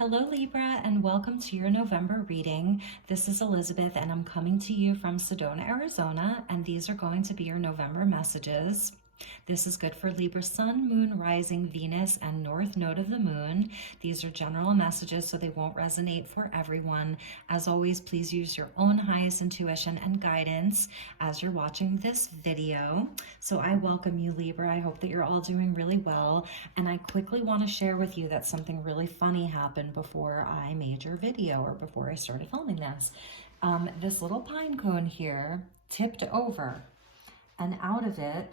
Hello Libra, and welcome to your November reading. This is Elizabeth and I'm coming to you from Sedona, Arizona, and these are going to be your November messages. This is good for Libra Sun, Moon, Rising, Venus, and North Node of the Moon. These are general messages, so they won't resonate for everyone. As always, please use your own highest intuition and guidance as you're watching this video. So I welcome you, Libra. I hope that you're all doing really well. And I quickly want to share with you that something really funny happened before I made your video or before I started filming this. This little pine cone here tipped over, and out of it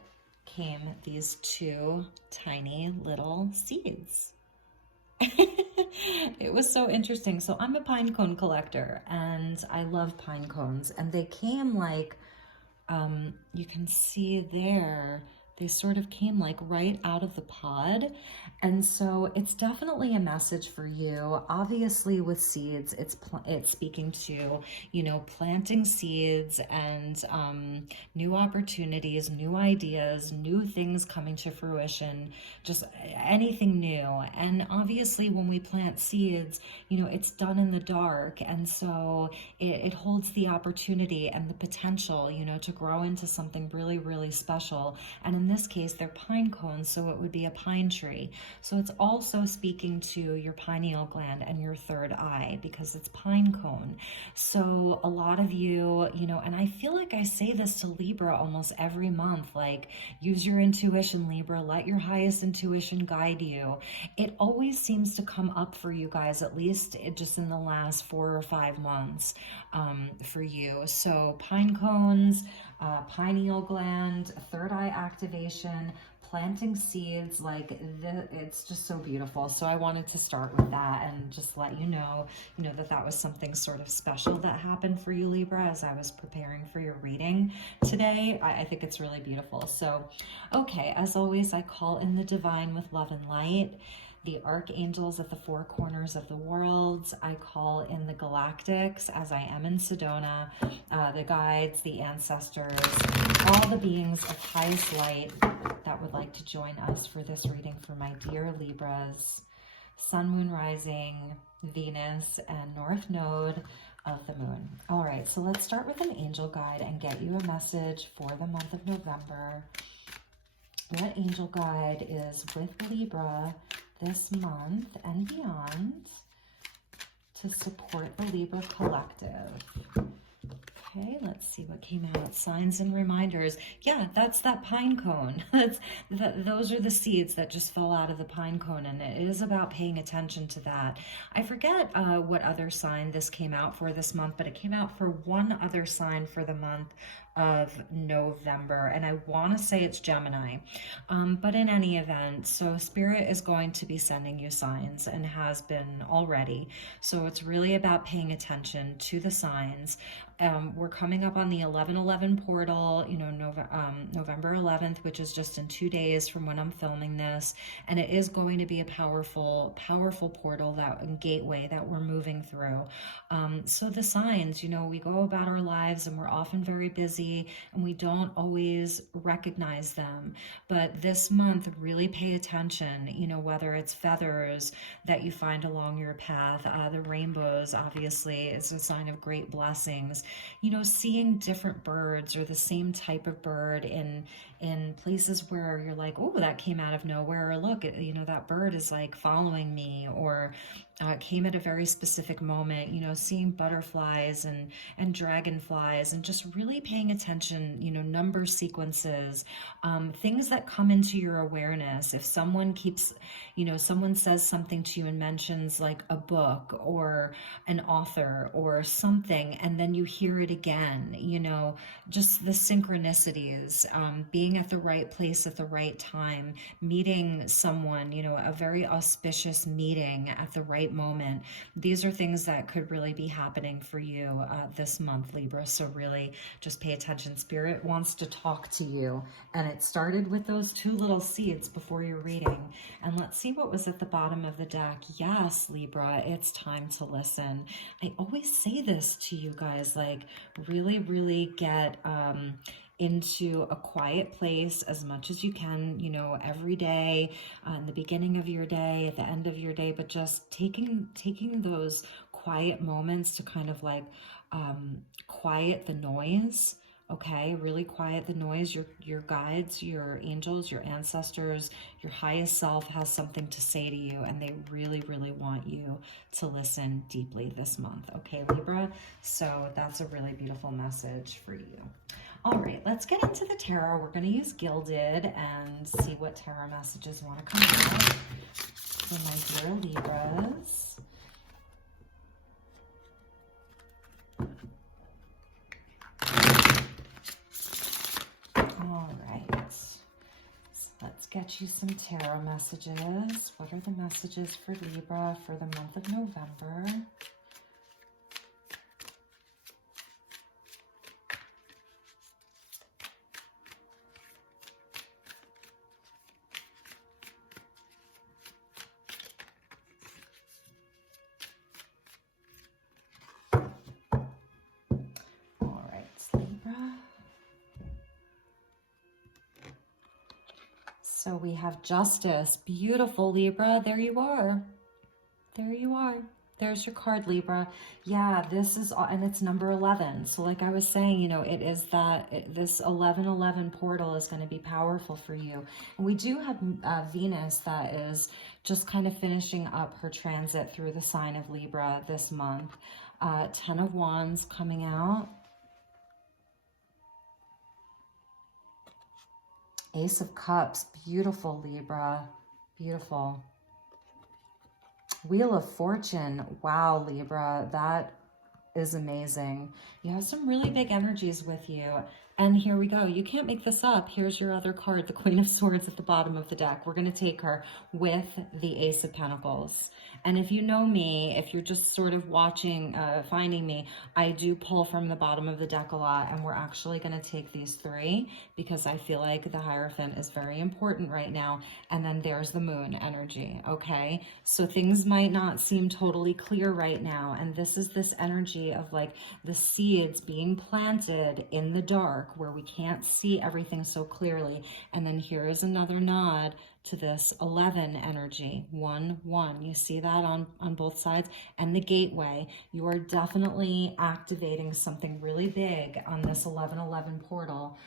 came these two tiny little seeds. It was so interesting. So I'm a pine cone collector and I love pine cones, and they came like, you can see there, they sort of came like right out of the pod. And so it's definitely a message for you. Obviously with seeds, it's speaking to, planting seeds and new opportunities, new ideas, new things coming to fruition, just anything new. And obviously when we plant seeds, it's done in the dark. And so it holds the opportunity and the potential, to grow into something really, really special. And in this case, they're pine cones, so it would be a pine tree. So it's also speaking to your pineal gland and your third eye because it's pine cone. So a lot of you, and I feel like I say this to Libra almost every month, like, use your intuition, Libra, let your highest intuition guide you. It always seems to come up for you guys, at least just in the last 4 or 5 months for you. So pine cones, pineal gland, third eye activation, planting seeds, it's just so beautiful. So I wanted to start with that and just let you know that was something sort of special that happened for you, Libra, as I was preparing for your reading today. I think it's really beautiful. So, okay, as always, I call in the divine with love and light, the archangels at the four corners of the world. I call in the galactics as I am in Sedona, the guides, the ancestors, all the beings of highest light that would like to join us for this reading for my dear Libras, Sun, Moon, Rising, Venus, and North Node of the Moon. All right, so let's start with an angel guide and get you a message for the month of November. What angel guide is with Libra this month and beyond to support the Libra collective? Okay, let's see what came out. Signs and reminders. Yeah, that's that pine cone. Those are the seeds that just fell out of the pine cone, and it is about paying attention to that. I forget what other sign this came out for this month, but it came out for one other sign for the month of November, and I want to say it's Gemini, but in any event, so Spirit is going to be sending you signs and has been already. So it's really about paying attention to the signs. We're coming up on the 11/11 portal, November 11th, which is just in 2 days from when I'm filming this, and it is going to be a powerful portal, that gateway that we're moving through. So the signs, we go about our lives and we're often very busy and we don't always recognize them. But this month, really pay attention, whether it's feathers that you find along your path, the rainbows, obviously, is a sign of great blessings. Seeing different birds or the same type of bird in places where you're like, oh, that came out of nowhere, or look, that bird is like following me, or came at a very specific moment, seeing butterflies and dragonflies, and just really paying attention, number sequences, things that come into your awareness. If someone someone says something to you and mentions like a book or an author or something, and then you hear it again, just the synchronicities, being at the right place at the right time, meeting someone, a very auspicious meeting at the right moment. These are things that could really be happening for you this month, Libra. So really just pay attention. Spirit wants to talk to you. And it started with those two little seeds before your reading. And let's see what was at the bottom of the deck. Yes, Libra, it's time to listen. I always say this to you guys, like, really, really get into a quiet place as much as you can, you know, every day, in the beginning of your day, at the end of your day, but just taking those quiet moments to kind of like quiet the noise. Okay, really quiet the noise. Your guides, your angels, your ancestors, your highest self has something to say to you, and they really, really want you to listen deeply this month. Okay, Libra? So that's a really beautiful message for you. All right, let's get into the tarot. We're going to use Gilded and see what tarot messages want to come out for my dear Libras. All right, so let's get you some tarot messages. What are the messages for Libra for the month of November? All right, Libra. So we have Justice. Beautiful, Libra. There you are. There you are. There's your card, Libra. Yeah, this is, and it's number 11. So like I was saying, you know, it is that, this 1111 portal is going to be powerful for you. And we do have Venus that is just kind of finishing up her transit through the sign of Libra this month. 10 of Wands coming out. Ace of Cups, beautiful, Libra, beautiful. Wheel of Fortune, wow, Libra, that is amazing. You have some really big energies with you. And here we go. You can't make this up. Here's your other card, the Queen of Swords at the bottom of the deck. We're going to take her with the Ace of Pentacles. And if you know me, if you're just sort of watching, finding me, I do pull from the bottom of the deck a lot. And we're actually going to take these three because I feel like the Hierophant is very important right now. And then there's the Moon energy, okay? So things might not seem totally clear right now. And this is this energy of like the seeds being planted in the dark where we can't see everything so clearly. And then here is another nod to this 11 energy, 1-1. You see that on both sides. And the gateway, you are definitely activating something really big on this 1111 portal,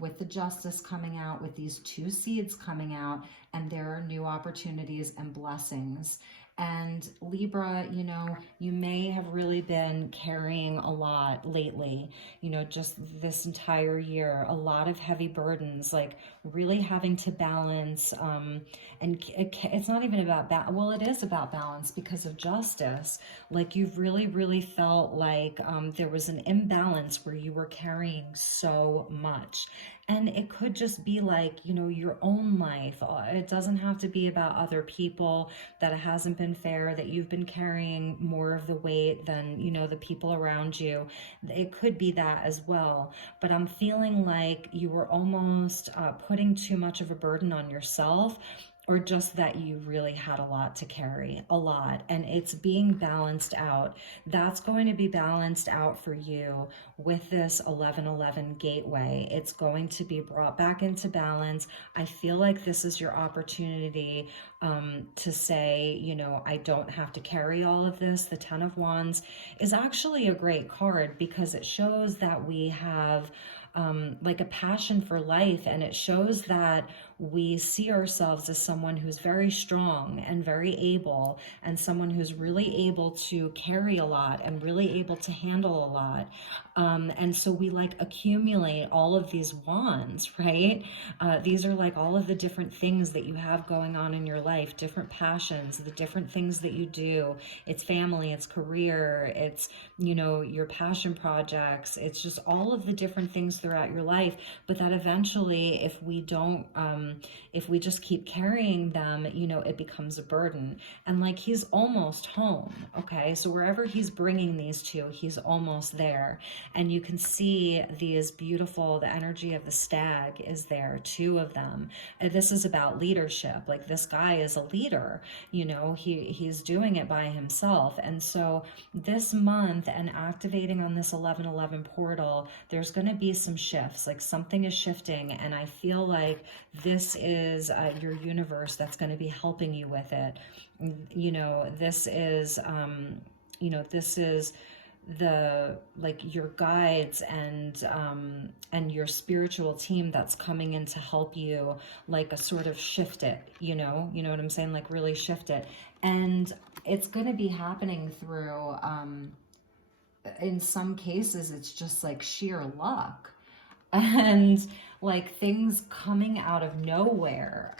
with the Justice coming out, with these two seeds coming out, and there are new opportunities and blessings. And Libra, you know, you may have really been carrying a lot lately, you know, just this entire year, a lot of heavy burdens, like really having to balance, and it's not even about that. Well, it is about balance because of Justice. Like you've really, really felt like there was an imbalance where you were carrying so much. And it could just be like, you know, your own life. It doesn't have to be about other people, that it hasn't been fair, that you've been carrying more of the weight than, you know, the people around you. It could be that as well. But I'm feeling like you were almost putting too much of a burden on yourself, or just that you really had a lot to carry, a lot, and it's being balanced out. That's going to be balanced out for you with this 1111 gateway. It's going to be brought back into balance. I feel like this is your opportunity to say, you know, I don't have to carry all of this. The 10 of Wands is actually a great card because it shows that we have like a passion for life, and it shows that we see ourselves as someone who's very strong and very able, and someone who's really able to carry a lot and really able to handle a lot. And so we like accumulate all of these wands, right? These are like all of the different things that you have going on in your life, different passions, the different things that you do. It's family, it's career, it's, you know, your passion projects. It's just all of the different things throughout your life. But that eventually, if we don't if we just keep carrying them, you know, it becomes a burden. And like, he's almost home, okay? So wherever he's bringing these to, he's almost there. And you can see these beautiful, the energy of the stag is there, 2 of them. And this is about leadership. Like, this guy is a leader, you know, he's doing it by himself. And so this month, and activating on this 1111 portal, there's going to be some shifts, like something is shifting, and I feel like this is your universe that's going to be helping you with it. You know, this is this is the, like, your guides and your spiritual team that's coming in to help you, like, a sort of shift it, you know what I'm saying, like, really shift it. And it's going to be happening through in some cases it's just like sheer luck, and like things coming out of nowhere.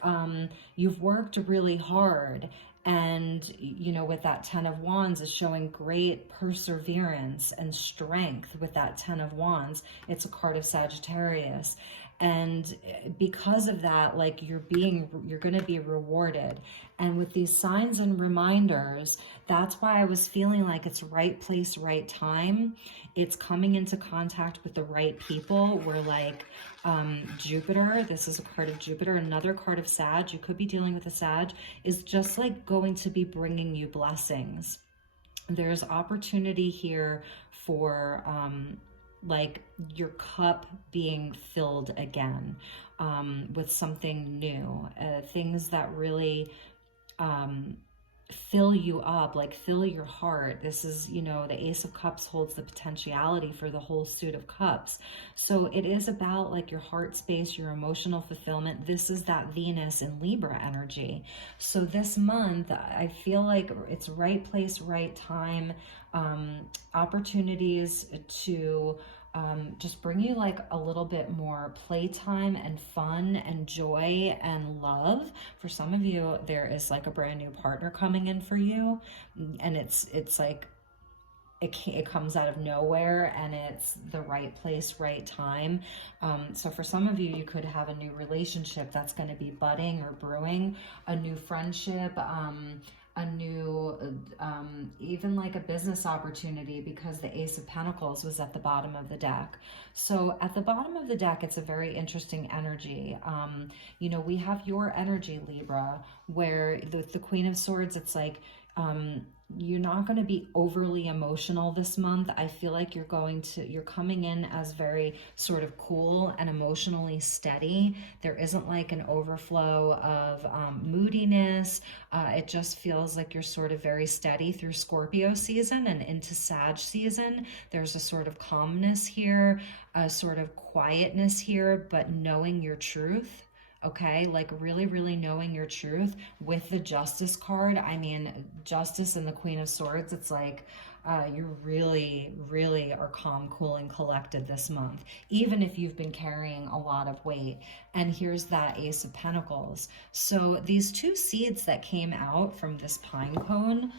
You've worked really hard, and you know, with that 10 of Wands is showing great perseverance and strength. With that 10 of Wands, it's a card of Sagittarius, and because of that, like, you're going to be rewarded. And with these signs and reminders, that's why I was feeling like it's right place, right time. It's coming into contact with the right people. We're like, Jupiter, this is a card of Jupiter, another card of Sag, you could be dealing with a Sag, is just like going to be bringing you blessings. There's opportunity here for like your cup being filled again, with something new, things that really fill you up, like fill your heart. This is, you know, the Ace of Cups holds the potentiality for the whole suit of cups. So it is about like your heart space, your emotional fulfillment. This is that Venus and Libra energy. So this month, I feel like it's right place, right time, opportunities to just bring you like a little bit more playtime and fun and joy and love. For some of you, there is like a brand new partner coming in for you, and it's like it comes out of nowhere, and it's the right place, right time. So for some of you, you could have a new relationship that's going to be budding or brewing, a new friendship, a new, even like a business opportunity, because the Ace of Pentacles was at the bottom of the deck. So at the bottom of the deck, it's a very interesting energy. You know, we have your energy, Libra, where the Queen of Swords, it's like, you're not going to be overly emotional this month. I feel like you're coming in as very sort of cool and emotionally steady. There isn't like an overflow of moodiness. It just feels like you're sort of very steady through Scorpio season and into Sag season. There's a sort of calmness here, a sort of quietness here, but knowing your truth. Okay, like really, really knowing your truth. With the Justice card, I mean, Justice and the Queen of Swords, it's like you really, really are calm, cool, and collected this month, even if you've been carrying a lot of weight. And here's that Ace of Pentacles. So these 2 seeds that came out from this pine cone,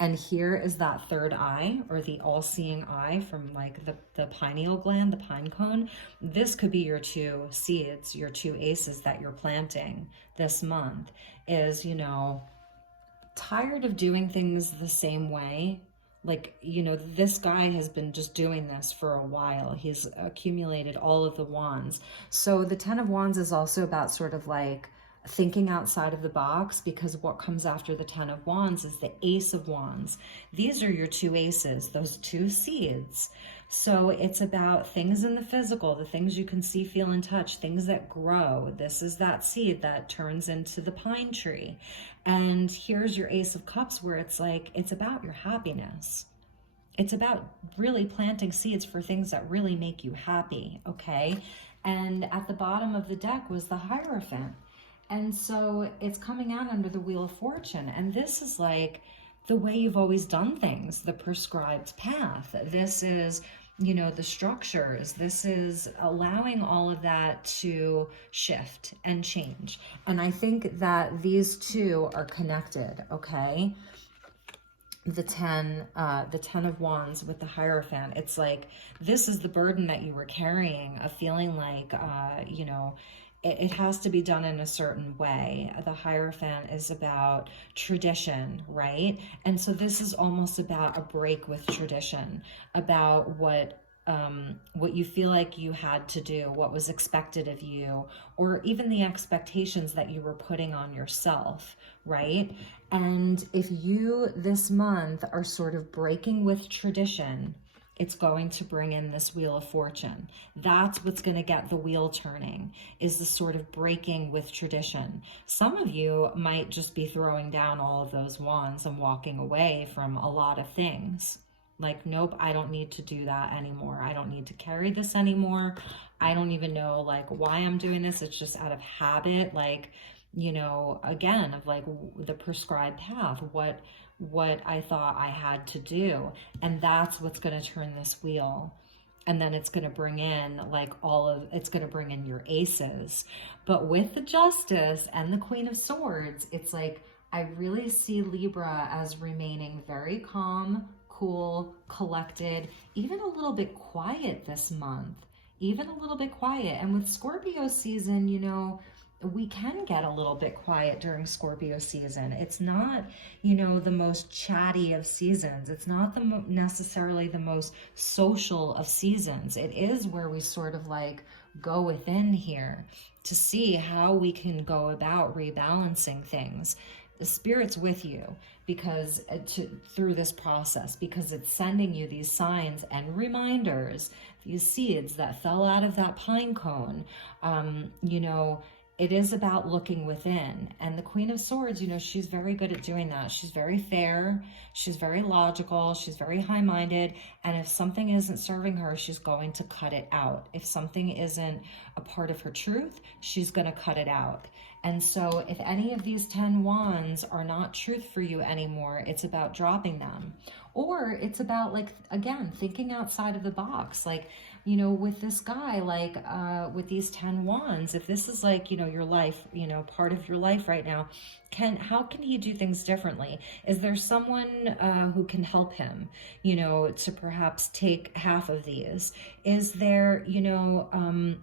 and here is that third eye, or the all-seeing eye from like the pineal gland, the pine cone. This could be your 2 seeds, your 2 aces that you're planting this month. Is, you know, tired of doing things the same way. Like, you know, this guy has been just doing this for a while. He's accumulated all of the wands. So the 10 of Wands is also about sort of like thinking outside of the box, because what comes after the 10 of Wands is the Ace of Wands. These are your 2 aces, those 2 seeds. So it's about things in the physical, the things you can see, feel, and touch, things that grow. This is that seed that turns into the pine tree. And here's your Ace of Cups, where it's like, it's about your happiness. It's about really planting seeds for things that really make you happy, okay? And at the bottom of the deck was the Hierophant. And so it's coming out under the Wheel of Fortune. And this is like the way you've always done things, the prescribed path. This is, you know, the structures. This is allowing all of that to shift and change. And I think that these 2 are connected, okay? The 10 of Wands with the Hierophant. It's like, this is the burden that you were carrying, of feeling like, you know, it has to be done in a certain way. The Hierophant is about tradition, right? And so this is almost about a break with tradition, about what you feel like you had to do, what was expected of you, or even the expectations that you were putting on yourself, right? And if you this month are sort of breaking with tradition, it's going to bring in this Wheel of Fortune. That's what's going to get the wheel turning, is the sort of breaking with tradition. Some of you might just be throwing down all of those wands and walking away from a lot of things. Like, nope, I don't need to do that anymore. I don't need to carry this anymore. I don't even know like why I'm doing this. It's just out of habit. Like, you know, again, of like the prescribed path, what I thought I had to do. And that's what's going to turn this wheel. And then it's going to bring in like it's going to bring in your aces. But with the Justice and the Queen of Swords, it's like, I really see Libra as remaining very calm, cool, collected, even a little bit quiet this month, even a little bit quiet. And with Scorpio season, you know, we can get a little bit quiet during Scorpio season. It's not, you know, the most chatty of seasons. It's not necessarily the most social of seasons. It is where we sort of like go within here to see how we can go about rebalancing things. The Spirit's with you because through this process, because it's sending you these signs and reminders, these seeds that fell out of that pine cone. You know, it is about looking within. And the Queen of Swords, you know, she's very good at doing that. She's very fair. She's very logical. She's very high-minded. And if something isn't serving her, she's going to cut it out. If something isn't a part of her truth, she's going to cut it out. And so if any of these 10 wands are not truth for you anymore, it's about dropping them. Or it's about, like, again, thinking outside of the box. Like, you know, with this guy, like with these 10 wands, if this is like, you know, your life, you know, part of your life right now, how can he do things differently? Is there someone who can help him, you know, to perhaps take half of these? Is there, you know,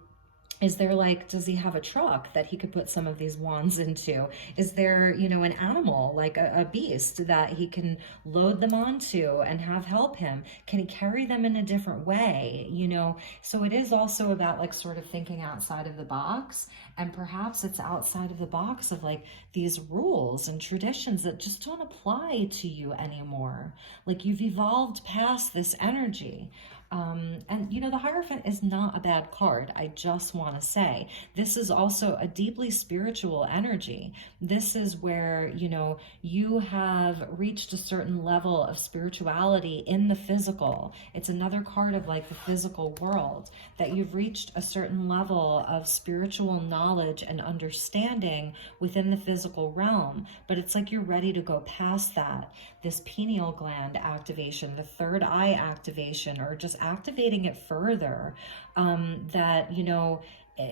is there like, does he have a truck that he could put some of these wands into? Is there, you know, an animal, like a beast that he can load them onto and have help him? Can he carry them in a different way? You know, so it is also about like sort of thinking outside of the box, and perhaps it's outside of the box of like these rules and traditions that just don't apply to you anymore. Like you've evolved past this energy. And, you know, the Hierophant is not a bad card. I just want to say this is also a deeply spiritual energy. This is where, you know, you have reached a certain level of spirituality in the physical. It's another card of like the physical world, that you've reached a certain level of spiritual knowledge and understanding within the physical realm. But it's like you're ready to go past that. This pineal gland activation, the third eye activation, or just activating it further, that, you know,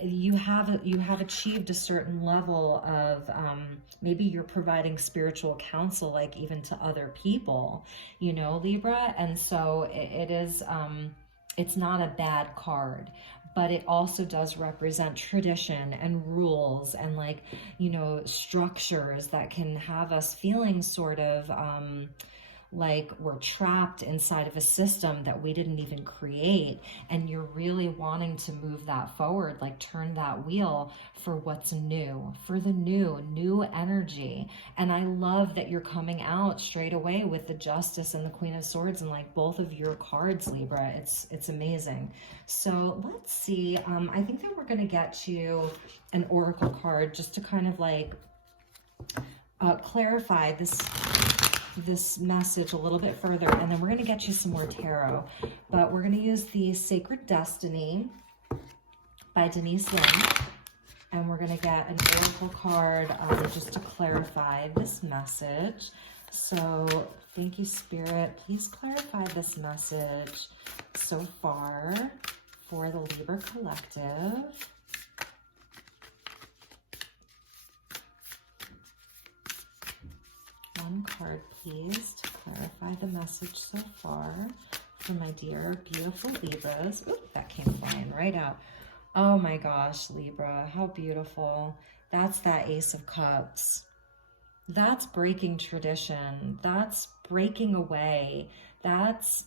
you have achieved a certain level of, maybe you're providing spiritual counsel, like even to other people, you know, Libra. And so it is, it's not a bad card, but it also does represent tradition and rules and like, you know, structures that can have us feeling sort of, like we're trapped inside of a system that we didn't even create, and you're really wanting to move that forward, like turn that wheel for what's new, for the new energy. And I love that you're coming out straight away with the Justice and the Queen of Swords, and like both of your cards, Libra. It's amazing. So let's see, I think that we're going to get you an oracle card just to kind of like clarify this message a little bit further, and then we're going to get you some more tarot. But we're going to use the Sacred Destiny by Denise Lynn, and we're going to get an oracle card just to clarify this message. So thank you, Spirit. Please clarify this message so far for the Libra Collective. One card, please, to clarify the message so far for my dear, beautiful Libras. Ooh, that came flying right out. Oh my gosh, Libra, how beautiful. That's that Ace of Cups. That's breaking tradition. That's breaking away. That's,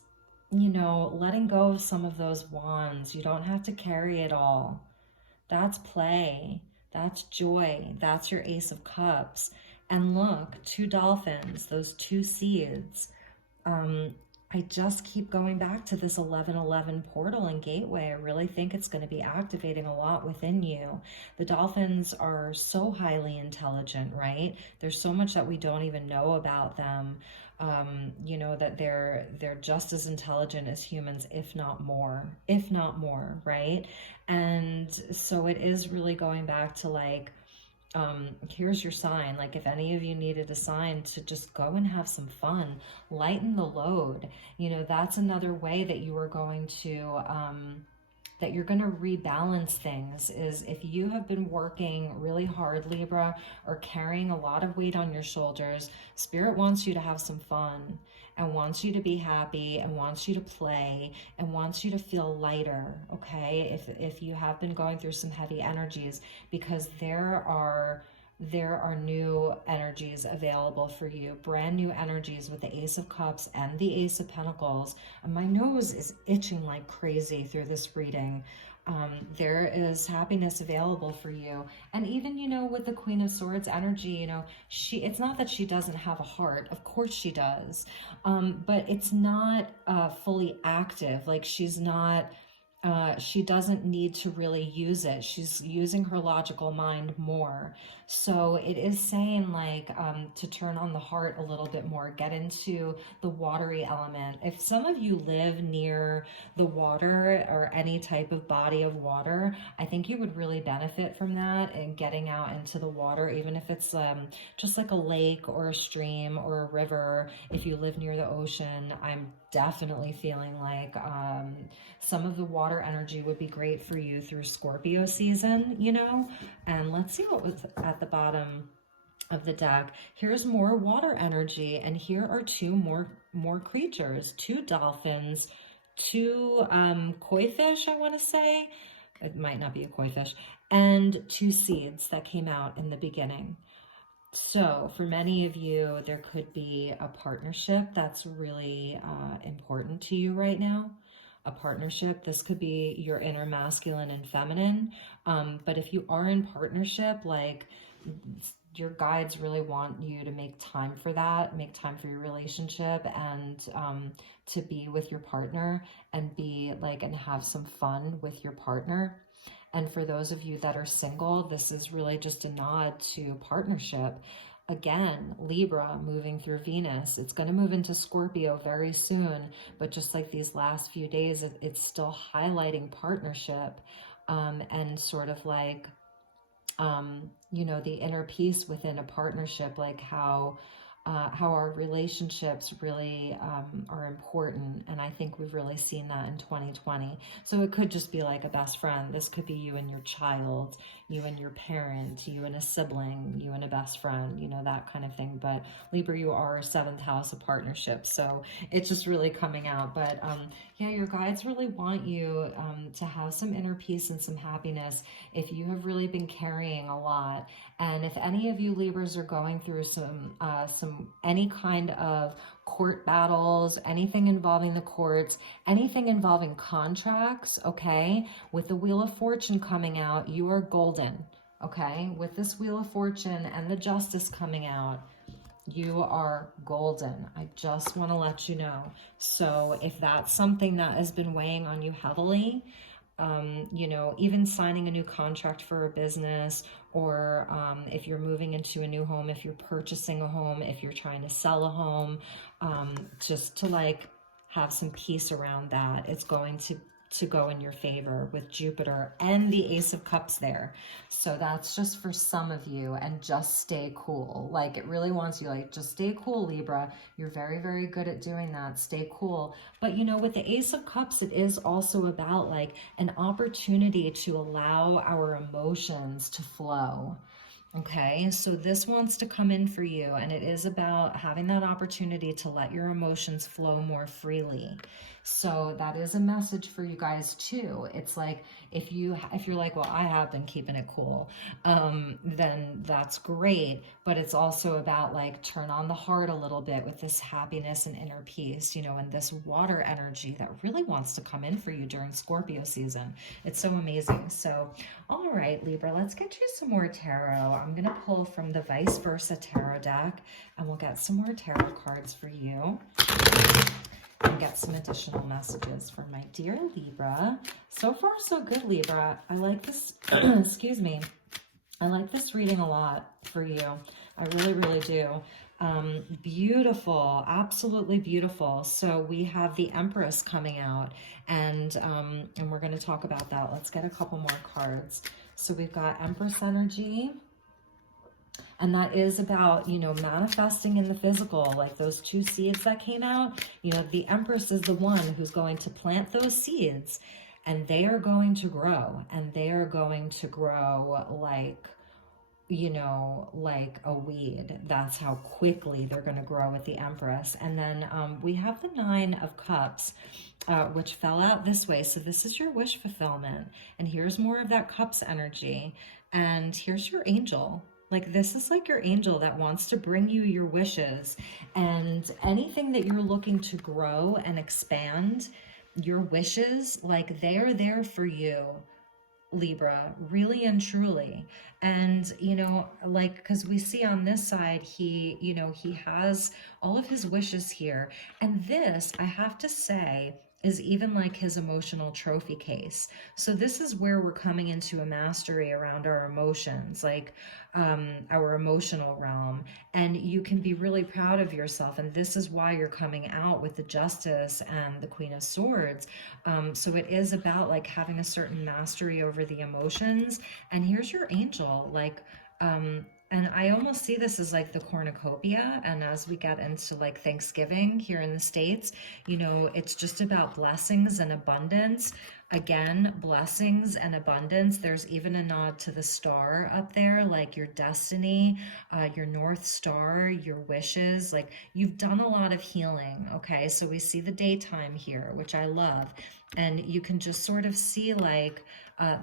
letting go of some of those wands. You don't have to carry it all. That's play. That's joy. That's your Ace of Cups. And look, two dolphins, those two seeds. um, I just keep going back to this 1111 portal and gateway. I really think it's going to be activating a lot within you. The dolphins are so highly intelligent, right? There's so much that we don't even know about them. That they're just as intelligent as humans, if not more, right? And so it is really going back to like, here's your sign. Like if any of you needed a sign to just go and have some fun, lighten the load. That's another way that you are going to that you're going to rebalance things. Is if you have been working really hard, Libra, or carrying a lot of weight on your shoulders, Spirit wants you to have some fun and wants you to be happy and wants you to play and wants you to feel lighter, okay? If you have been going through some heavy energies, because there are new energies available for you, brand new energies with the Ace of Cups and the Ace of Pentacles. And my nose is itching like crazy through this reading. There is happiness available for you. And even, with the Queen of Swords energy, it's not that she doesn't have a heart. Of course she does. But it's not fully active. Like she doesn't need to really use it. She's using her logical mind more. So it is saying like to turn on the heart a little bit more, get into the watery element. If some of you live near the water or any type of body of water, I think you would really benefit from that and getting out into the water, even if it's just like a lake or a stream or a river. If you live near the ocean, I'm definitely feeling like some of the water energy would be great for you through Scorpio season, And let's see what was at the bottom of the deck. Here's more water energy, and here are two more creatures, two dolphins, two koi fish, I want to say. It might not be a koi fish, and two seeds that came out in the beginning. So for many of you, there could be a partnership that's really important to you right now. A partnership. This could be your inner masculine and feminine. But if you are in partnership, like your guides really want you to make time for that, make time for your relationship, and to be with your partner and and have some fun with your partner. And for those of you that are single, this is really just a nod to partnership. Again, Libra moving through Venus. It's going to move into Scorpio very soon, but just like these last few days, it's still highlighting partnership and sort of like, the inner peace within a partnership, like how our relationships really are important. And I think we've really seen that in 2020. So it could just be like a best friend. This could be you and your child, you and your parent, you and a sibling, you and a best friend, that kind of thing. But Libra, you are a 7th house of partnership. So it's just really coming out. But yeah, your guides really want you to have some inner peace and some happiness if you have really been carrying a lot. And if any of you Libras are going through any kind of court battles, anything involving the courts, anything involving contracts, okay, with the Wheel of Fortune coming out, you are golden, okay? With this Wheel of Fortune and the Justice coming out, you are golden. I just want to let you know. So if that's something that has been weighing on you heavily, even signing a new contract for a business, or if you're moving into a new home, if you're purchasing a home, if you're trying to sell a home, just to like have some peace around that. It's going to go in your favor with Jupiter and the Ace of Cups there. So that's just for some of you, and just stay cool. Like it really wants you, like, just stay cool, Libra. You're very, very good at doing that. Stay cool. But with the Ace of Cups, it is also about like an opportunity to allow our emotions to flow. Okay, so this wants to come in for you, and it is about having that opportunity to let your emotions flow more freely. So that is a message for you guys too. It's like if you're like, well, I have been keeping it cool, then that's great. But it's also about like turn on the heart a little bit with this happiness and inner peace, and this water energy that really wants to come in for you during Scorpio season. It's so amazing. So, all right, Libra, let's get you some more tarot. I'm going to pull from the Vice Versa Tarot deck, and we'll get some more tarot cards for you and get some additional messages for my dear Libra. So far, so good, Libra. I like this, excuse me. I like this reading a lot for you. I really, really do. Beautiful, absolutely beautiful. So we have the Empress coming out, and we're going to talk about that. Let's get a couple more cards. So we've got Empress energy, and that is about, manifesting in the physical, like those 2 seeds that came out. The Empress is the one who's going to plant those seeds, and they are going to grow, and they are going to grow like a weed. That's how quickly they're going to grow with the Empress. And then we have the 9 of Cups, which fell out this way. So this is your wish fulfillment. And here's more of that Cups energy. And here's your angel. Like, this is like your angel that wants to bring you your wishes. And anything that you're looking to grow and expand, your wishes, like, they are there for you, Libra, really and truly. And like, because we see on this side, he has all of his wishes here, and this, I have to say, is even like his emotional trophy case. So this is where we're coming into a mastery around our emotions, like our emotional realm, and you can be really proud of yourself. And this is why you're coming out with the Justice and the Queen of Swords. So it is about like having a certain mastery over the emotions. And here's your angel, like, and I almost see this as like the cornucopia. And as we get into like Thanksgiving here in the States, it's just about blessings and abundance. Again, blessings and abundance. There's even a nod to the star up there, like your destiny, your North Star, your wishes. Like, you've done a lot of healing, okay? So we see the daytime here, which I love. And you can just sort of see like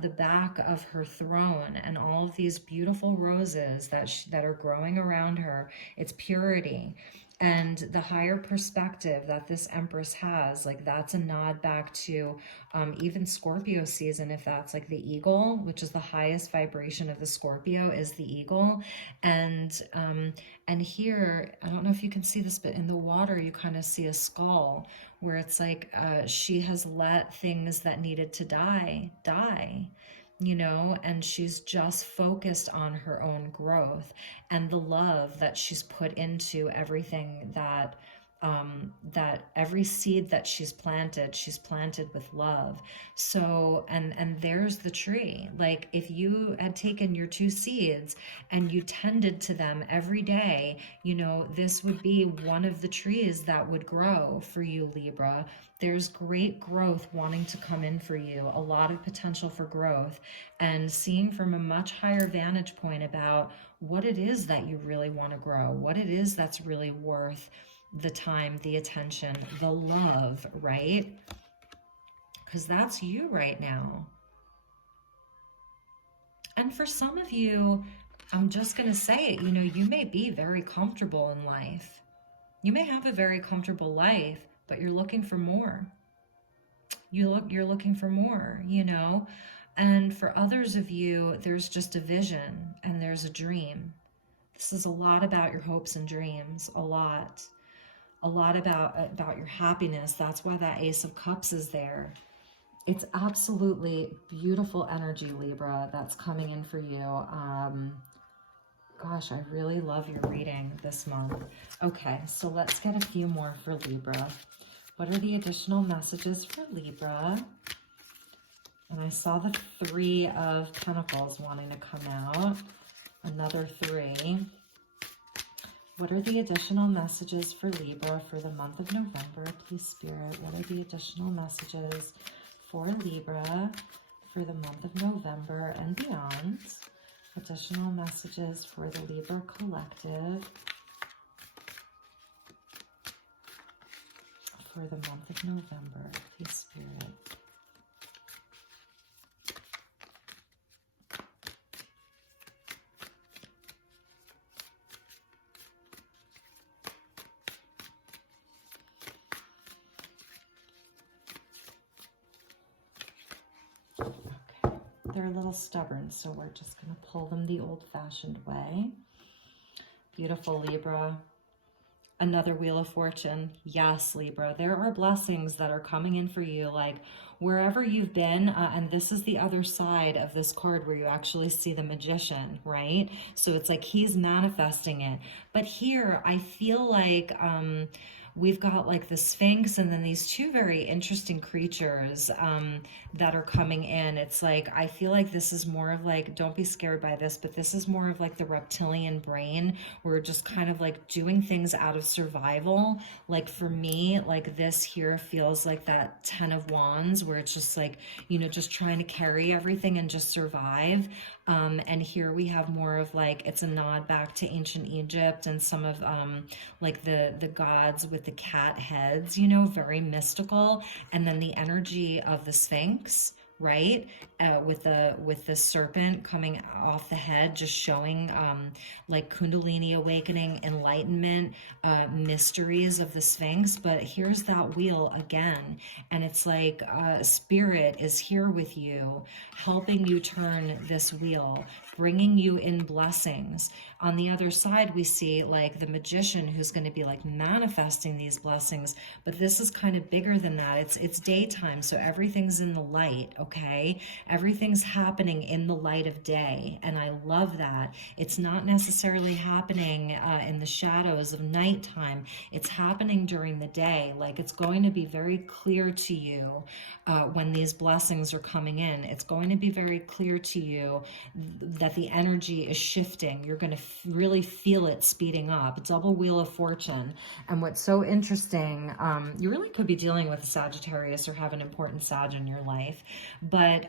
the back of her throne and all of these beautiful roses that are growing around her. It's purity. And the higher perspective that this Empress has, like, that's a nod back to even Scorpio season, if that's like the eagle, which is the highest vibration of the Scorpio, is the eagle. And here, I don't know if you can see this, but in the water, you kind of see a skull where it's like she has let things that needed to die, and she's just focused on her own growth and the love that she's put into everything that every seed that she's planted with love. So, and there's the tree. Like, if you had taken your 2 seeds and you tended to them every day, this would be one of the trees that would grow for you, Libra. There's great growth wanting to come in for you, a lot of potential for growth, and seeing from a much higher vantage point about what it is that you really want to grow, what it is that's really worth the time, the attention, the love, right? Because that's you right now. And for some of you, I'm just going to say it, you may be very comfortable in life. You may have a very comfortable life, but you're looking for more. You're looking for more, And for others of you, there's just a vision and there's a dream. This is a lot about your hopes and dreams, a lot about your happiness. That's why that Ace of Cups is there. It's absolutely beautiful energy, Libra, that's coming in for you. Gosh, I really love your reading this month. Okay, so let's get a few more for Libra. What are the additional messages for Libra? And I saw the 3 of Pentacles wanting to come out. Another 3. What are the additional messages for Libra for the month of November? Please, Spirit, what are the additional messages for Libra for the month of November and beyond? Additional messages for the Libra collective for the month of November. Please, Spirit. They're a little stubborn, so we're just going to pull them the old-fashioned way. Beautiful, Libra. Another Wheel of Fortune. Yes, Libra, there are blessings that are coming in for you, like wherever you've been, and this is the other side of this card where you actually see the Magician, right? So it's like he's manifesting it. But here, I feel like we've got like the Sphinx and then these two very interesting creatures that are coming in. It's like, I feel like this is more of like, don't be scared by this, but this is more of like the reptilian brain. We're just kind of like doing things out of survival. Like for me, like this here feels like that 10 of Wands where it's just like, you know, just trying to carry everything and just survive. And here we have more of like, it's a nod back to ancient Egypt and some of like the gods with the cat heads, you know, very mystical. And then the energy of the Sphinx, right? With the serpent coming off the head, just showing like Kundalini awakening, enlightenment, mysteries of the Sphinx. But here's that wheel again, and it's like Spirit is here with you, helping you turn this wheel, bringing you in blessings. On the other side, we see like the Magician who's going to be like manifesting these blessings, but this is kind of bigger than that. It's daytime, so everything's in the light, okay? Everything's happening in the light of day, and I love that. It's not necessarily happening in the shadows of nighttime. It's happening during the day. Like it's going to be very clear to you when these blessings are coming in. It's going to be very clear to you that the energy is shifting. You're going to really feel it speeding up. Double Wheel of Fortune. And what's so interesting, you really could be dealing with a Sagittarius or have an important Sag in your life. But,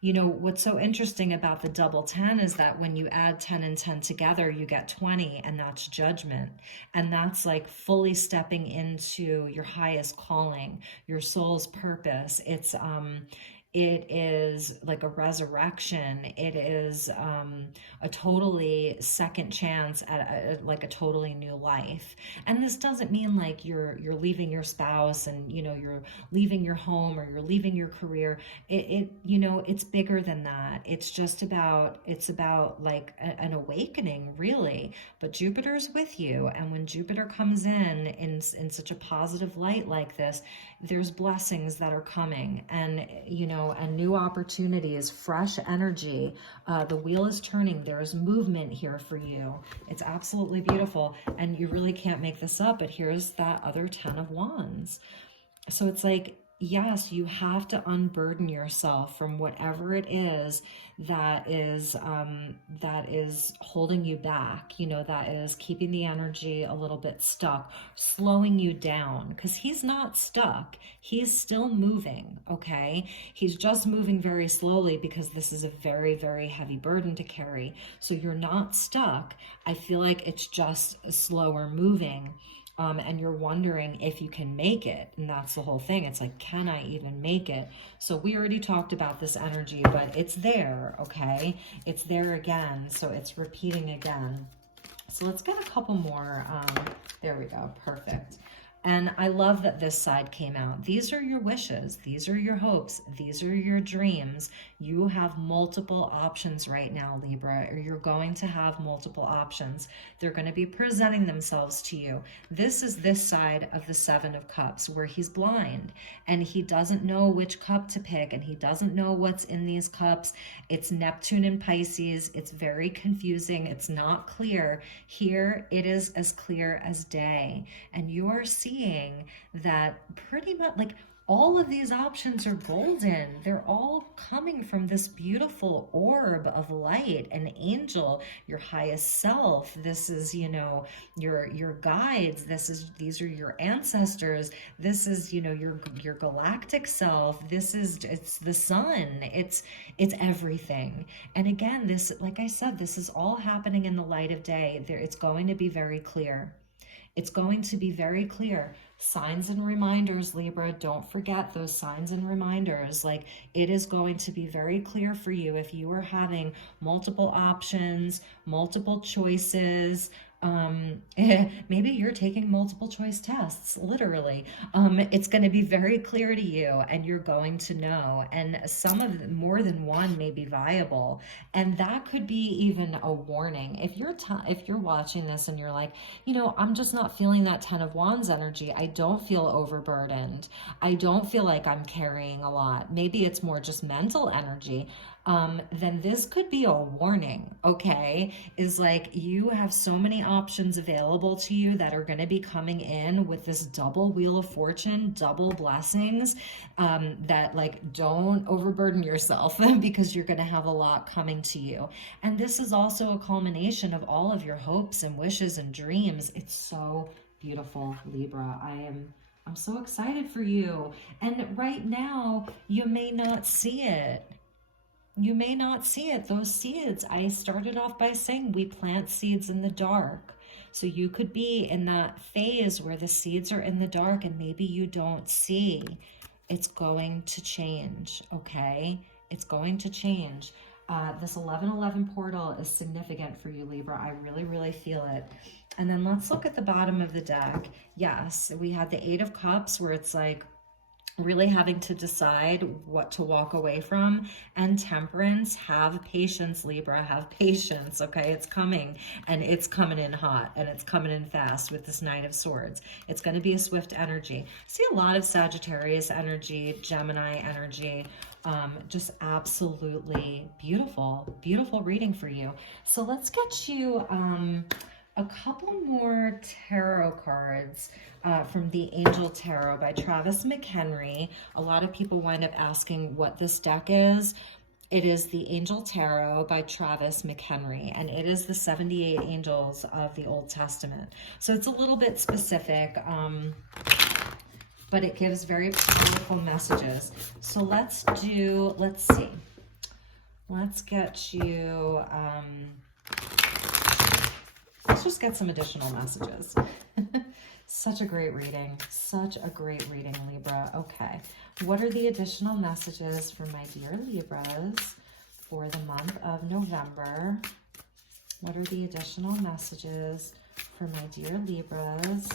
you know, what's so interesting about the double 10 is that when you add 10 and 10 together, you get 20, and that's judgment. And that's like fully stepping into your highest calling, your soul's purpose. It is like a resurrection. It is a totally second chance at like a totally new life. And this doesn't mean like you're leaving your spouse and, you know, you're leaving your home or you're leaving your career. You know, it's bigger than that. It's about like an awakening, really. But Jupiter's with you, and when Jupiter comes in such a positive light like this, there's blessings that are coming, and you know, and new opportunities, fresh energy. The wheel is turning. There's movement here for you. It's absolutely beautiful, and you really can't make this up. But here's that other 10 of Wands. So it's like, yes, you have to unburden yourself from whatever it is that is holding you back, you know, that is keeping the energy a little bit stuck, slowing you down, because he's not stuck. He's still moving, okay? He's just moving very slowly because this is a very, very heavy burden to carry. So you're not stuck. I feel like it's just slower moving. And you're wondering if you can make it. And that's the whole thing. It's like, can I even make it? So we already talked about this energy, but it's there, okay? It's there again. So it's repeating again. So let's get a couple more. There we go. Perfect. And I love that this side came out. These are your wishes. These are your hopes. These are your dreams. You have multiple options right now, Libra, or you're going to have multiple options. They're going to be presenting themselves to you. This is this side of the 7 of Cups where he's blind and he doesn't know which cup to pick, and he doesn't know what's in these cups. It's Neptune and Pisces. It's very confusing. It's not clear. Here it is as clear as day. And you are seeing that pretty much like all of these options are golden. They're all coming from this beautiful orb of light, an angel, your highest self. This is, you know, your guides. These are your ancestors. This is, you know, your galactic self. It's the sun. It's everything. And again, this, like I said, this is all happening in the light of day. It's going to be very clear. It's going to be very clear. Signs and reminders, Libra, don't forget those signs and reminders. Like, it is going to be very clear for you if you are having multiple options, multiple choices. Maybe you're taking multiple choice tests, literally. It's going to be very clear to you, and you're going to know. And some of them, more than one, may be viable, and that could be even a warning. If you're watching this and you're like, you know, I'm just not feeling that 10 of Wands energy. I don't feel overburdened. I don't feel like I'm carrying a lot. Maybe it's more just mental energy. Then this could be a warning, okay? Is like, you have so many options available to you that are going to be coming in with this double wheel of fortune, double blessings, that, like, don't overburden yourself because you're going to have a lot coming to you. And this is also a culmination of all of your hopes and wishes and dreams. It's so beautiful, Libra. I'm so excited for you. And right now, you may not see it. You may not see it. Those seeds, I started off by saying we plant seeds in the dark. So you could be in that phase where the seeds are in the dark and maybe you don't see. It's going to change, okay? It's going to change. This 1111 portal is significant for you, Libra. I really, really feel it. And then let's look at the bottom of the deck. Yes, we had the 8 of Cups, where it's like, really having to decide what to walk away from, and Temperance. Have patience, Libra, have patience, okay? It's coming, and it's coming in hot, and it's coming in fast with this 9 of Swords. It's going to be a swift energy. I see a lot of Sagittarius energy, Gemini energy, just absolutely beautiful, beautiful reading for you. So let's get you a couple more tarot cards from the Angel Tarot by Travis McHenry. A lot of people wind up asking what this deck is. It is the Angel Tarot by Travis McHenry, and it is the 78 angels of the Old Testament. So it's a little bit specific, but it gives very powerful messages. So let's see. Let's get you... let's just get some additional messages. Such a great reading. Such a great reading, Libra. Okay. What are the additional messages for my dear Libras for the month of November? What are the additional messages for my dear Libras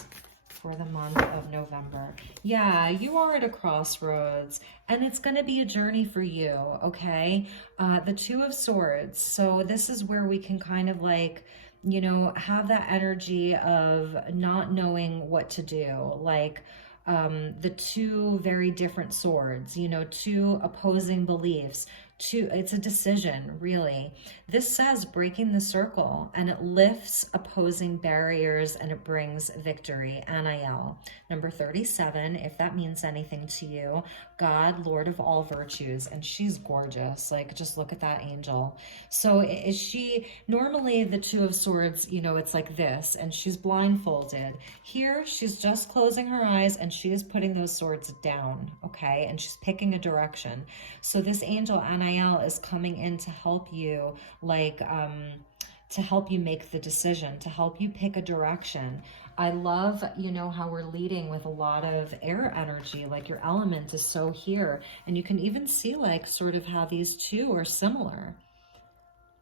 for the month of November? Yeah, you are at a crossroads, and it's going to be a journey for you, okay? The 2 of Swords. So this is where we can kind of, like, you know, have that energy of not knowing what to do. Like, the 2 very different swords, you know, 2 opposing beliefs. It's a decision, really. This says breaking the circle, and it lifts opposing barriers, and it brings victory. NIL. Number 37, if that means anything to you. God, Lord of all virtues. And she's gorgeous. Like, just look at that angel. So is she, normally the 2 of Swords, you know, it's like this, and she's blindfolded. Here, she's just closing her eyes, and she is putting those swords down, okay? And she's picking a direction. So this angel, NIL, is coming in to help you, like, to help you make the decision, to help you pick a direction. I love, you know, how we're leading with a lot of air energy, like your element is so here. And you can even see, like, sort of how these 2 are similar.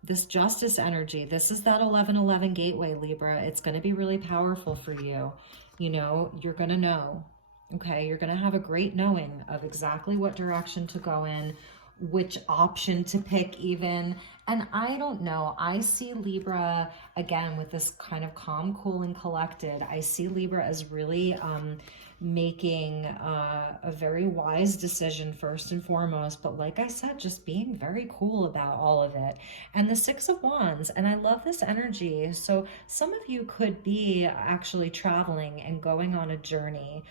This Justice energy, this is that 1111 gateway, Libra. It's going to be really powerful for you. You know, you're going to know, okay? You're going to have a great knowing of exactly what direction to go in, which option to pick even, And I don't know, I see Libra, again, with this kind of calm, cool, and collected. I see Libra as really making a very wise decision first and foremost, but like I said, just being very cool about all of it. And the Six of Wands, and I love this energy. So some of you could be actually traveling and going on a journey,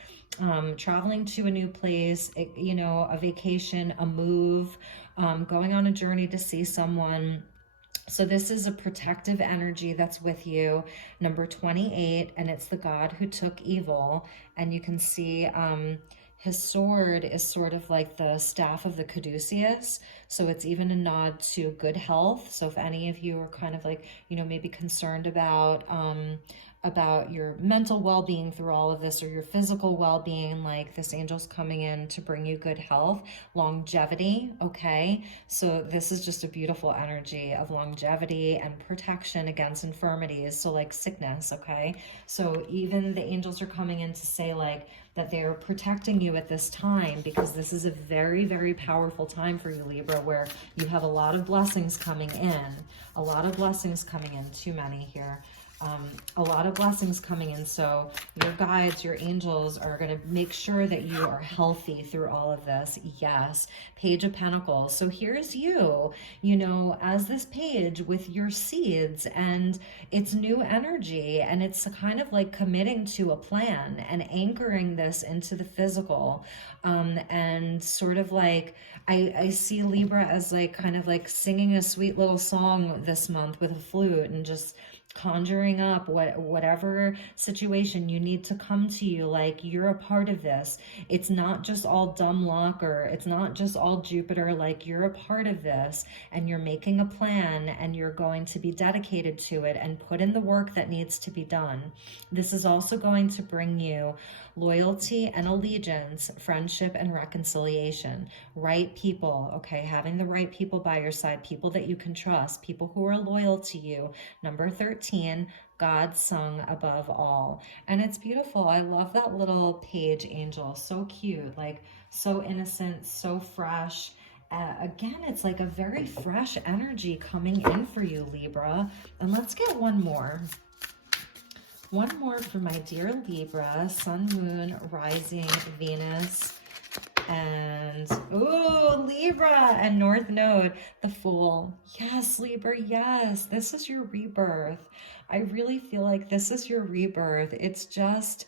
traveling to a new place, you know, a vacation, a move, going on a journey to see someone. So this is a protective energy that's with you, number 28, and it's the God who took evil. And you can see his sword is sort of like the staff of the caduceus. So it's even a nod to good health. So if any of you are kind of like, you know, maybe concerned about your mental well-being through all of this, or your physical well-being, like this angel's coming in to bring you good health, longevity, okay? So this is just a beautiful energy of longevity and protection against infirmities, so like sickness, okay? So even the angels are coming in to say like that they are protecting you at this time, because this is a very, very powerful time for you, Libra, where you have a lot of blessings coming in, a lot of blessings coming in, too many here. A lot of blessings coming in. So your guides, your angels are going to make sure that you are healthy through all of this. Yes. Page of Pentacles. So here's you, you know, as this page with your seeds, and it's new energy, and it's kind of like committing to a plan and anchoring this into the physical. And sort of like, I see Libra as like kind of like singing a sweet little song this month with a flute, and just conjuring up whatever situation you need to come to you, like you're a part of this. It's not just all dumb luck, or it's not just all Jupiter, like you're a part of this, and you're making a plan, and you're going to be dedicated to it and put in the work that needs to be done. This is also going to bring you loyalty and allegiance, friendship and reconciliation, right people, okay? Having the right people by your side, people that you can trust, people who are loyal to you. Number 13, God sung above all. And it's beautiful. I love that little page angel. So cute, like so innocent, so fresh. Again, it's like a very fresh energy coming in for you, Libra. And let's get one more. One more for my dear Libra, Sun, Moon, Rising, Venus, and, ooh, Libra and North Node, the Fool. Yes, Libra, yes, this is your rebirth. I really feel like this is your rebirth. It's just,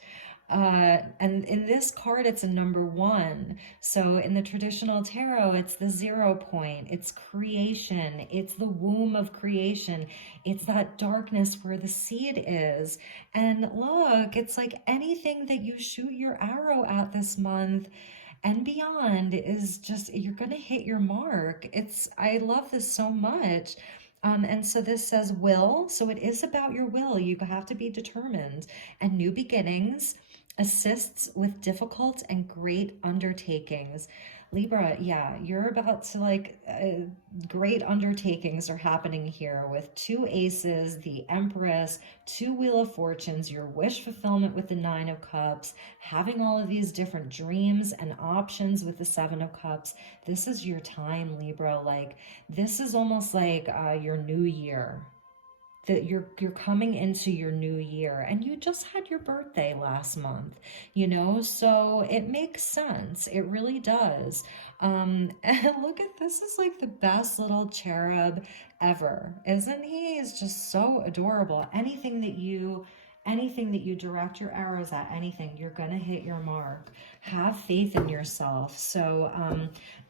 and in this card, it's a number 1. So in the traditional tarot, it's the 0 point. It's creation. It's the womb of creation. It's that darkness where the seed is. And look, it's like anything that you shoot your arrow at this month and beyond is just, you're going to hit your mark. I love this so much. And so this says will. So it is about your will. You have to be determined. And new beginnings, assists with difficult and great undertakings. Libra, yeah, you're about to like, great undertakings are happening here with 2 aces, the Empress, 2 Wheel of Fortunes, your wish fulfillment with the 9 of Cups, having all of these different dreams and options with the 7 of Cups. This is your time, Libra. Like, this is almost like your new year. That you're coming into your new year, and you just had your birthday last month, you know, so it makes sense. It really does. And look at this, is like the best little cherub ever, isn't he? He's just so adorable. Anything that you direct your arrows at, anything, you're gonna hit your mark. Have faith in yourself. So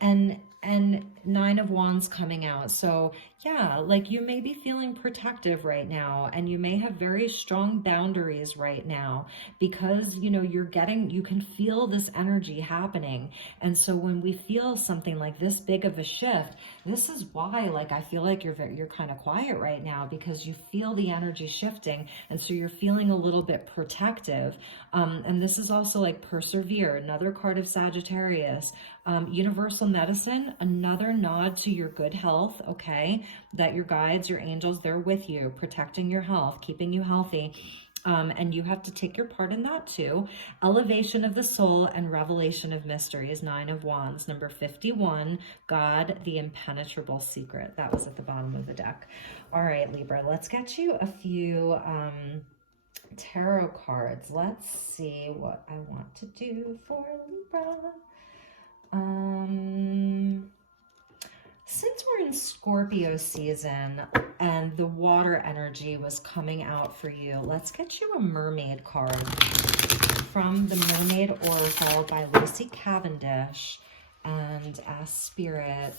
and 9 of Wands coming out. So yeah, like you may be feeling protective right now, and you may have very strong boundaries right now, because you know you can feel this energy happening. And so when we feel something like this big of a shift, this is why, like, I feel like you're kind of quiet right now, because you feel the energy shifting, and so you're feeling a little bit protective. And this is also like persevere, another card of Sagittarius. Universal medicine, another nod to your good health, okay? That your guides, your angels, they're with you, protecting your health, keeping you healthy. And you have to take your part in that too. Elevation of the soul and revelation of mysteries, 9 of Wands. Number 51, God, the impenetrable secret. That was at the bottom of the deck. All right, Libra, let's get you a few tarot cards. Let's see what I want to do for Libra. Since we're in Scorpio season and the water energy was coming out for you, let's get you a mermaid card from the Mermaid Oracle by Lucy Cavendish, and ask Spirit.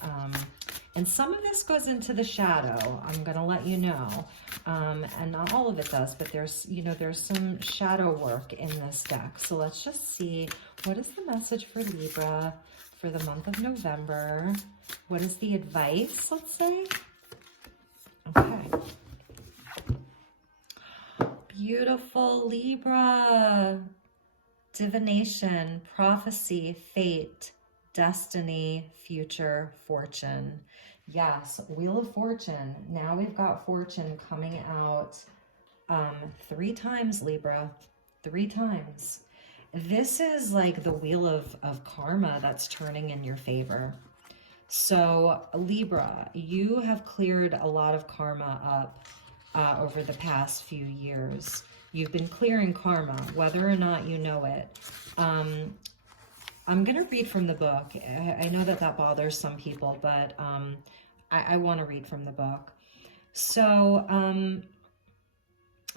And some of this goes into the shadow, I'm going to let you know. And not all of it does, but there's, you know, there's some shadow work in this deck. So let's just see, what is the message for Libra for the month of November? What is the advice, let's say? Okay. Beautiful Libra. Divination, prophecy, fate, destiny, future, fortune. Yes, Wheel of Fortune. Now we've got fortune coming out 3 times, Libra. 3 times. This is like the wheel of karma that's turning in your favor. So Libra, you have cleared a lot of karma up over the past few years. You've been clearing karma, whether or not you know it. I'm going to read from the book. I know that that bothers some people, but I want to read from the book. So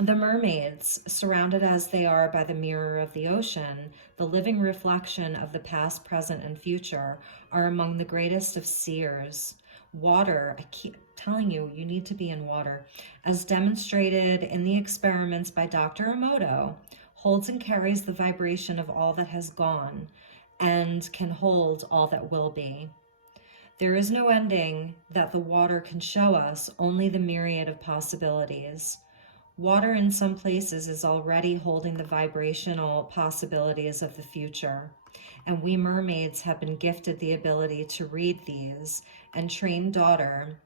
the mermaids, surrounded as they are by the mirror of the ocean, the living reflection of the past, present, and future, are among the greatest of seers. Water, I keep telling you, you need to be in water, as demonstrated in the experiments by Dr. Emoto, holds and carries the vibration of all that has gone and can hold all that will be. There is no ending that the water can show us, only the myriad of possibilities. Water in some places is already holding the vibrational possibilities of the future, and we mermaids have been gifted the ability to read these and train daughter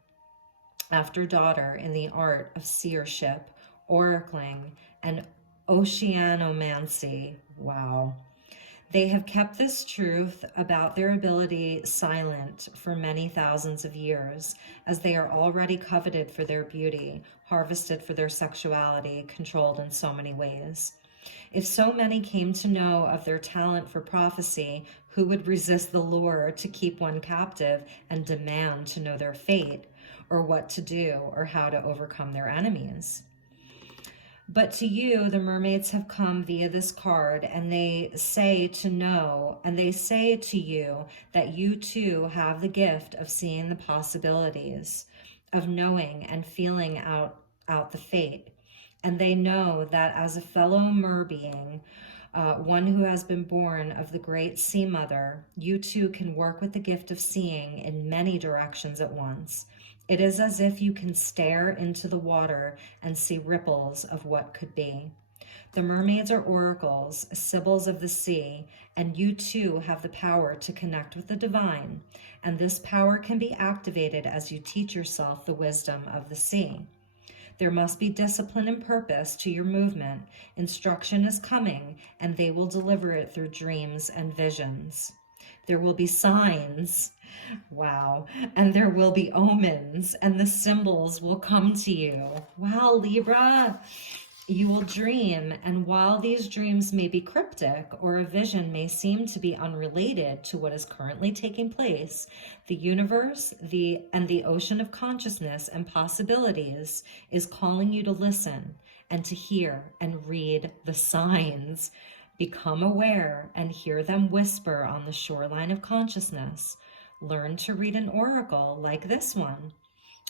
after daughter in the art of seership, oracling, and oceanomancy. Wow. They have kept this truth about their ability silent for many thousands of years, as they are already coveted for their beauty, harvested for their sexuality, controlled in so many ways. If so many came to know of their talent for prophecy, who would resist the lure to keep one captive and demand to know their fate, or what to do, or how to overcome their enemies? But to you, the mermaids have come via this card, and they say to know, and they say to you that you too have the gift of seeing the possibilities, of knowing and feeling out the fate. And they know that as a fellow mer being, one who has been born of the great sea mother, you too can work with the gift of seeing in many directions at once. It is as if you can stare into the water and see ripples of what could be. The mermaids are oracles, sibyls of the sea, and you too have the power to connect with the divine, and this power can be activated as you teach yourself the wisdom of the sea. There must be discipline and purpose to your movement. Instruction is coming, and they will deliver it through dreams and visions. There will be signs. Wow. And there will be omens, and the symbols will come to you. Wow, Libra. You will dream, and while these dreams may be cryptic or a vision may seem to be unrelated to what is currently taking place, the universe, the ocean of consciousness and possibilities is calling you to listen and to hear and read the signs. Become aware and hear them whisper on the shoreline of consciousness. Learn to read an oracle like this one.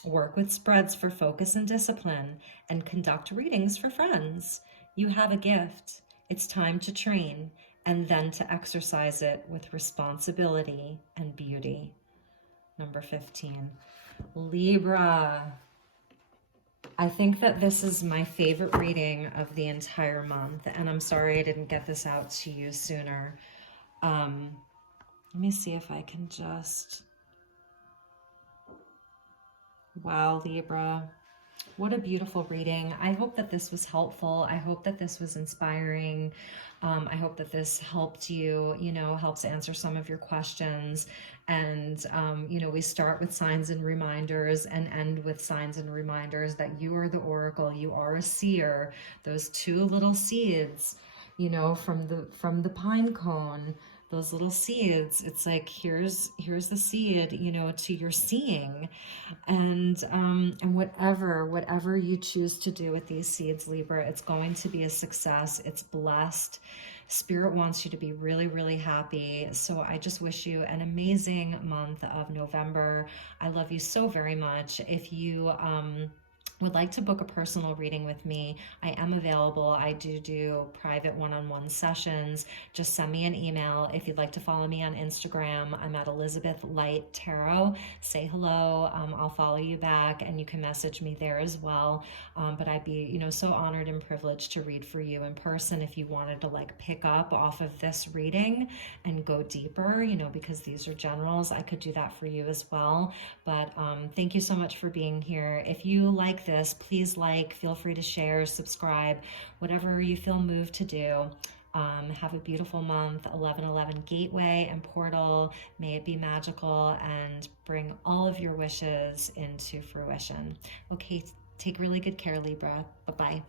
Work with spreads for focus and discipline, and conduct readings for friends. You have a gift. It's time to train, and then to exercise it with responsibility and beauty. Number 15, Libra. I think that this is my favorite reading of the entire month, and I'm sorry I didn't get this out to you sooner. Let me see if I can just... Wow, Libra. What a beautiful reading. I hope that this was helpful. I hope that this was inspiring. I hope that this helped you, helps answer some of your questions. And, we start with signs and reminders and end with signs and reminders that you are the oracle, you are a seer. Those two little seeds, from the pine cone, those little seeds, it's like, here's the seed, to your seeing. And whatever you choose to do with these seeds, Libra, it's going to be a success. It's blessed. Spirit wants you to be really, really happy. So I just wish you an amazing month of November. I love you so very much. If you would like to book a personal reading with me, I am available. I do private one-on-one sessions. Just send me an email. If you'd like to follow me on Instagram, I'm at Elizabeth Light Tarot. Say hello. I'll follow you back, and you can message me there as well. But I'd be, so honored and privileged to read for you in person if you wanted to pick up off of this reading and go deeper, because these are generals. I could do that for you as well. But thank you so much for being here. If you like this, please feel free to share, subscribe, whatever you feel moved to do. Have a beautiful month. 1111 Gateway and Portal. May it be magical and bring all of your wishes into fruition. Okay, take really good care, Libra. Bye-bye.